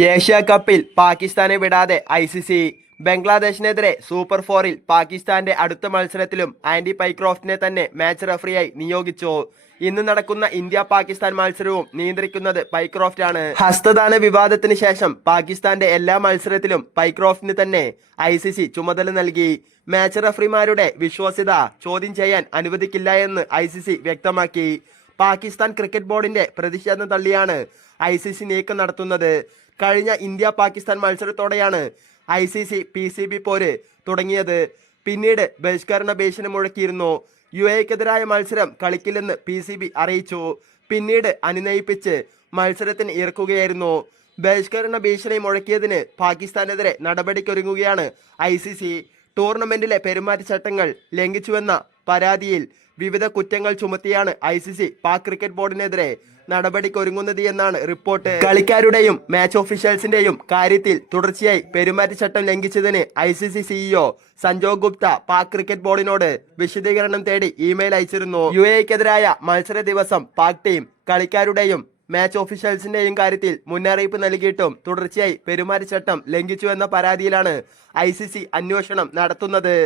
Asia കപ്പിൽ പാകിസ്ഥാനെ വിടാതെ ഐ സി സി ബംഗ്ലാദേശിനെതിരെ സൂപ്പർ ഫോറിൽ പാകിസ്ഥാന്റെ അടുത്ത മത്സരത്തിലും ആൻഡി പൈക്രോഫ്റ്റിനെ തന്നെ മാച്ച് റഫറിയായി നിയോഗിച്ചു. ഇന്ന് നടക്കുന്ന ഇന്ത്യ പാകിസ്ഥാൻ മത്സരവും നിയന്ത്രിക്കുന്നത് പൈക്രോഫ്റ്റ് ആണ് ഹസ്തദാന വിവാദത്തിന് ശേഷം പാകിസ്ഥാന്റെ എല്ലാ മത്സരത്തിലും പൈക്രോഫ്റ്റിന് തന്നെ ഐ സി സി ചുമതല നൽകി. മാച്ച് റഫറിമാരുടെ വിശ്വാസ്യത ചോദ്യം ചെയ്യാൻ അനുവദിക്കില്ല എന്ന് ഐ സി സി വ്യക്തമാക്കി. പാകിസ്ഥാൻ ക്രിക്കറ്റ് ബോർഡിന്റെ പ്രതിഷേധം തള്ളിയാണ് ഐ സി സി നീക്കം നടത്തുന്നത്. കഴിഞ്ഞ India Pakistan മത്സരത്തോടെയാണ് I C C P C B പോര് തുടങ്ങിയത്. പിന്നീട് ബഹിഷ്കരണ ഭീഷണി മുഴക്കിയിരുന്നു. യു എക്കെതിരായ മത്സരം കളിക്കില്ലെന്ന് പി സി ബി അറിയിച്ചു. പിന്നീട് അനുനയിപ്പിച്ച് മത്സരത്തിന് ഇറക്കുകയായിരുന്നു. ബഹിഷ്കരണ ഭീഷണി മുഴക്കിയതിന് പാകിസ്ഥാനെതിരെ നടപടിക്കൊരുങ്ങുകയാണ് ഐ സി സി. ടൂർണമെന്റിലെ പെരുമാറ്റച്ചട്ടങ്ങൾ ലംഘിച്ചുവെന്ന പരാതിയിൽ വിവിധ കുറ്റങ്ങൾ ചുമത്തിയാണ് I C C Pak cricket ബോർഡിനെതിരെ നടപടിക്കൊരുങ്ങുന്നത് എന്നാണ് റിപ്പോർട്ട്. കളിക്കാരുടെയും മാച്ച് ഓഫീഷ്യൽസിന്റെയും കാര്യത്തിൽ തുടർച്ചയായി പെരുമാറ്റച്ചട്ടം ലംഘിച്ചതിന് I C C CEO Sanjog Gupta Pak cricket ബോർഡിനോട് വിശദീകരണം തേടി ഇമെയിൽ അയച്ചിരുന്നു. യു എക്കെതിരായ മത്സര ദിവസം പാക് ടീം കളിക്കാരുടെയും മാച്ച് ഓഫീഷ്യൽസിന്റെയും കാര്യത്തിൽ മുന്നറിയിപ്പ് നൽകിയിട്ടും തുടർച്ചയായി പെരുമാറ്റച്ചട്ടം ലംഘിച്ചുവെന്ന പരാതിയിലാണ് ഐ അന്വേഷണം നടത്തുന്നത്.